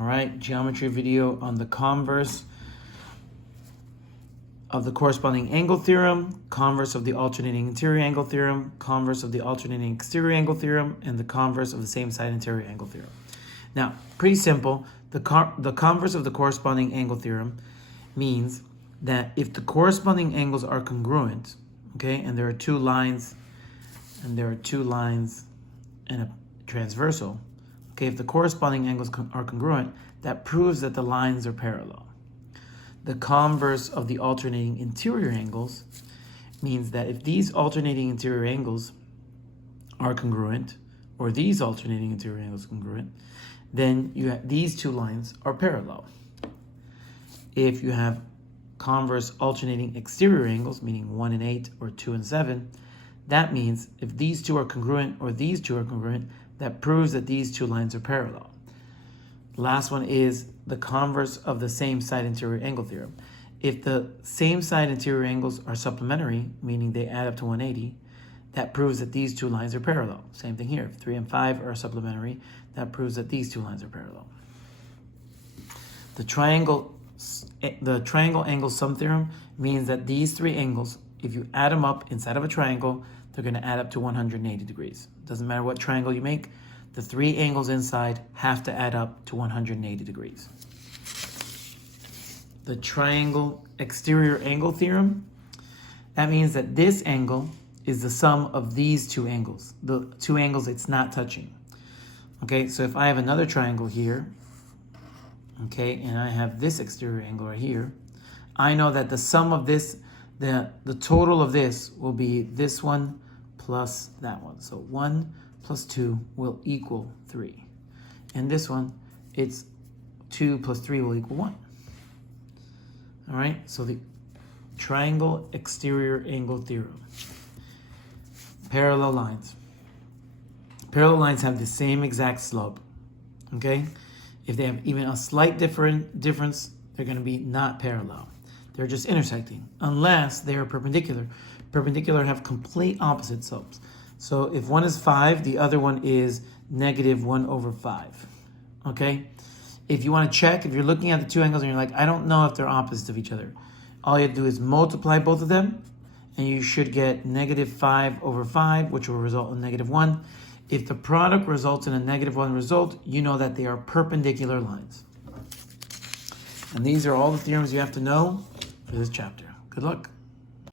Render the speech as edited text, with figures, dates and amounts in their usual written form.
All right, geometry video on the converse of the corresponding angle theorem, converse of the alternating interior angle theorem, converse of the alternating exterior angle theorem, and the converse of the same side interior angle theorem. Now, pretty simple. The converse of the corresponding angle theorem means that if the corresponding angles are congruent, okay, and there are two lines, and a transversal, okay, if the corresponding angles are congruent, that proves that the lines are parallel. The converse of the alternating interior angles means that if these alternating interior angles are congruent, or these alternating interior angles are congruent, then these two lines are parallel. If you have converse alternating exterior angles, meaning 1 and 8 or 2 and 7, that means if these two are congruent or these two are congruent, that proves that these two lines are parallel. The last one is the converse of the same side interior angle theorem. If the same side interior angles are supplementary, meaning they add up to 180, that proves that these two lines are parallel. Same thing here. If 3 and 5 are supplementary, that proves that these two lines are parallel. The triangle angle sum theorem means that these three angles, if you add them up inside of a triangle, they're going to add up to 180 degrees. Doesn't matter what triangle you make, the three angles inside have to add up to 180 degrees. The triangle exterior angle theorem, that means that this angle is the sum of these two angles. The two angles it's not touching. Okay, so if I have another triangle here, okay, and I have this exterior angle right here, I know that the sum of this, the total of this will be this one plus that one. So 1 plus 2 will equal 3. And this one, it's 2 plus 3 will equal 1. All right, so the triangle exterior angle theorem. Parallel lines. Parallel lines have the same exact slope, okay? If they have even a slight difference, they're going to be not parallel. They're just intersecting, unless they are perpendicular. Perpendicular have complete opposite slopes. So if one is 5, the other one is -1/5, okay? If you want to check, if you're looking at the two angles and you're like, I don't know if they're opposites of each other, all you have to do is multiply both of them, and you should get -5/5, which will result in -1. If the product results in a -1 result, you know that they are perpendicular lines. And these are all the theorems you have to know for this chapter. Good luck.